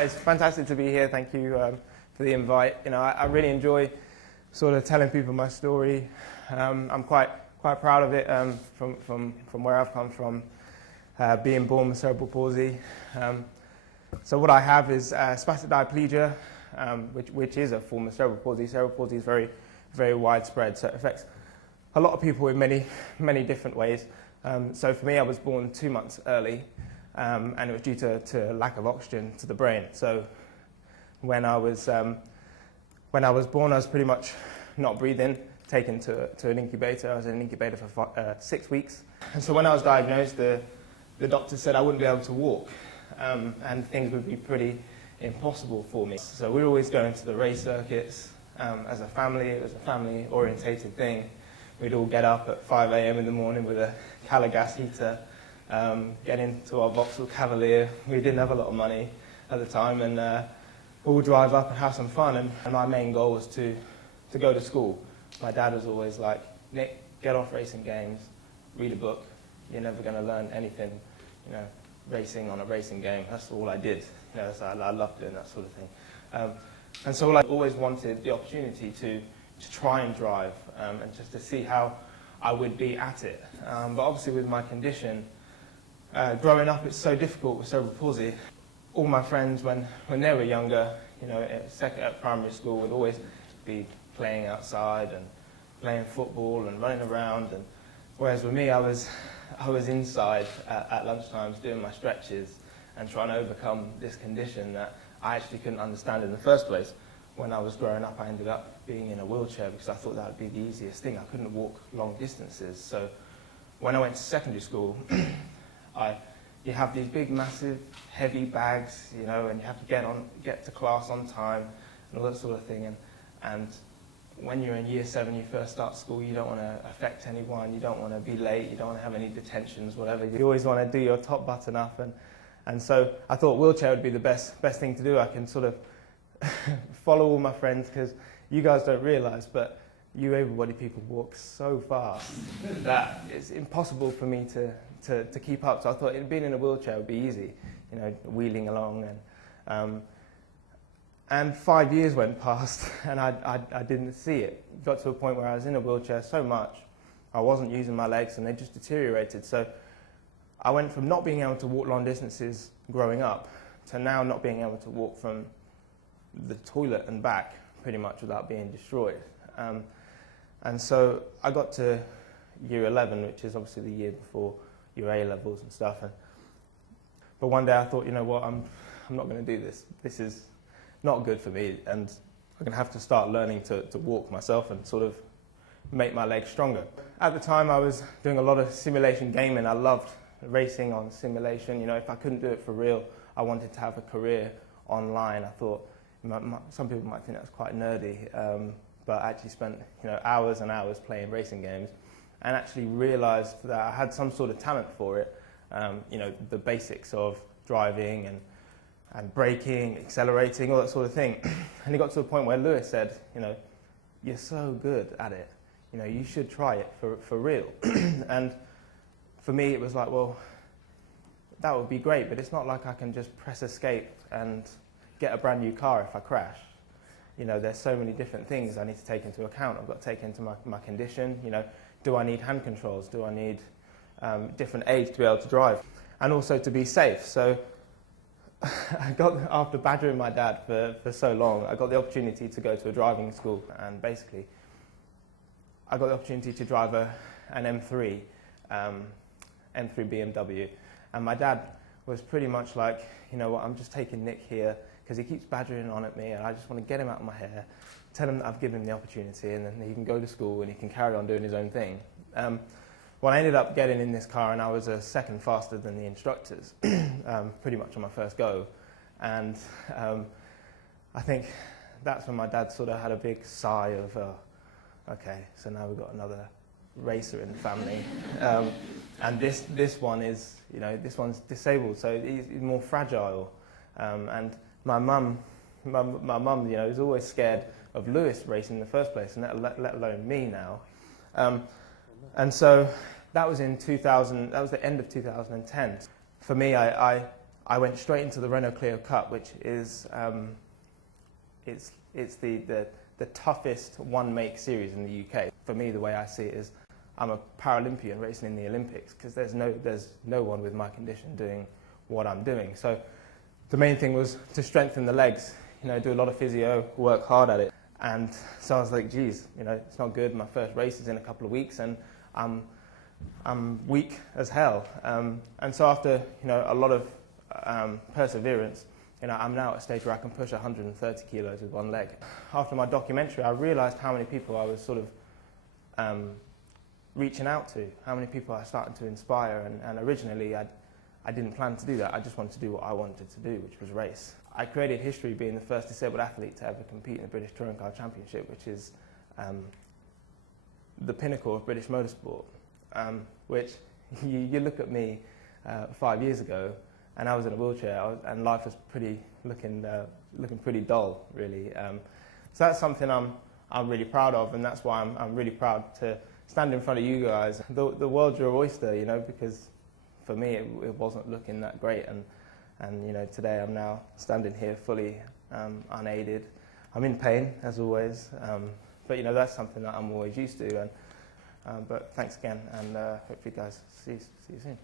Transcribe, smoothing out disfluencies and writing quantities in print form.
It's fantastic to be here. Thank you for the invite. I really enjoy sort of telling people my story. I'm quite proud of it from where I've come from, being born with cerebral palsy. So what I have is spastic diplegia, which is a form of cerebral palsy. Cerebral palsy is very, very widespread, so it affects a lot of people in many different ways. So for me, I was born 2 months early, and it was due to lack of oxygen to the brain. So when I was born, I was pretty much not breathing, taken to an incubator. I was in an incubator for 6 weeks. And so when I was diagnosed, the doctor said I wouldn't be able to walk, and things would be pretty impossible for me. So we were always going to the race circuits as a family. It was a family-orientated thing. We'd all get up at 5 a.m. in the morning with a Calagas heater, get into our Vauxhall Cavalier. We didn't have a lot of money at the time, and we'll drive up and have some fun. And my main goal was to go to school. My dad was always like, Nick, get off racing games, read a book. You're never going to learn anything, racing on a racing game. That's all I did. So I loved doing that sort of thing. And so I always wanted the opportunity to try and drive, and just to see how I would be at it. But obviously with my condition, growing up, it's so difficult with cerebral palsy. All my friends, when they were younger, at primary school, would always be playing outside and playing football and running around. And whereas with me, I was inside at lunchtimes doing my stretches and trying to overcome this condition that I actually couldn't understand in the first place. When I was growing up, I ended up being in a wheelchair because I thought that would be the easiest thing. I couldn't walk long distances. So when I went to secondary school, you have these big, massive, heavy bags, and you have to get to class on time and all that sort of thing. And when you're in year 7, you first start school, you don't want to affect anyone, you don't want to be late, you don't want to have any detentions, whatever. You always want to do your top button up. And so I thought wheelchair would be the best thing to do. I can sort of follow all my friends, because you guys don't realise, but you able-bodied people walk so fast that it's impossible for me to keep up. So I thought being in a wheelchair would be easy, wheeling along. And 5 years went past, and I didn't see it. It got to a point where I was in a wheelchair so much, I wasn't using my legs, and they just deteriorated. So I went from not being able to walk long distances growing up to now not being able to walk from the toilet and back pretty much without being destroyed. And so I got to year 11, which is obviously the year before your A-levels and stuff. But one day I thought, you know what, I'm not going to do this. This is not good for me, and I'm going to have to start learning to walk myself and sort of make my legs stronger. At the time, I was doing a lot of simulation gaming. I loved racing on simulation. If I couldn't do it for real, I wanted to have a career online. I thought, some people might think that's quite nerdy, but I actually spent hours and hours playing racing games, and actually realised that I had some sort of talent for it. The basics of driving and braking, accelerating, all that sort of thing. And it got to a point where Lewis said, you're so good at it, you should try it for real. And for me, it was like, well, that would be great, but it's not like I can just press escape and get a brand new car if I crash. There's so many different things I need to take into account. I've got to take into my condition. Do I need hand controls? Do I need different aids to be able to drive? And also to be safe. So after badgering my dad for so long, I got the opportunity to go to a driving school, and basically I got the opportunity to drive an M3 BMW. And my dad was pretty much like, you know what, I'm just taking Nick here because he keeps badgering on at me, and I just want to get him out of my hair, tell him that I've given him the opportunity, and then he can go to school and he can carry on doing his own thing. Well, I ended up getting in this car, and I was a second faster than the instructors, pretty much on my first go. And I think that's when my dad sort of had a big sigh of, okay, so now we've got another racer in the family. And this one is, this one's disabled, so he's more fragile. And my mum, is always scared of Lewis racing in the first place, and let alone me now. And so that was in 2000. That was the end of 2010. For me, I I went straight into the Renault Clio Cup, which is it's the toughest one-make series in the UK. For me, the way I see it is I'm a Paralympian racing in the Olympics, because there's no one with my condition doing what I'm doing. So the main thing was to strengthen the legs, do a lot of physio, work hard at it. And so I was like, geez, it's not good. My first race is in a couple of weeks, and I'm weak as hell. And so after a lot of perseverance, I'm now at a stage where I can push 130 kilos with one leg. After my documentary, I realised how many people I was sort of reaching out to, how many people I started to inspire. And originally, I didn't plan to do that. I just wanted to do what I wanted to do, which was race. I created history being the first disabled athlete to ever compete in the British Touring Car Championship, which is the pinnacle of British motorsport. Which you look at me 5 years ago, and I was in a wheelchair, and life was looking pretty dull, really. So that's something I'm really proud of, and that's why I'm really proud to stand in front of you guys. The world's your oyster, because for me it wasn't looking that great, and today I'm now standing here fully unaided. I'm in pain as always, but that's something that I'm always used to. But thanks again, and hopefully guys see you soon.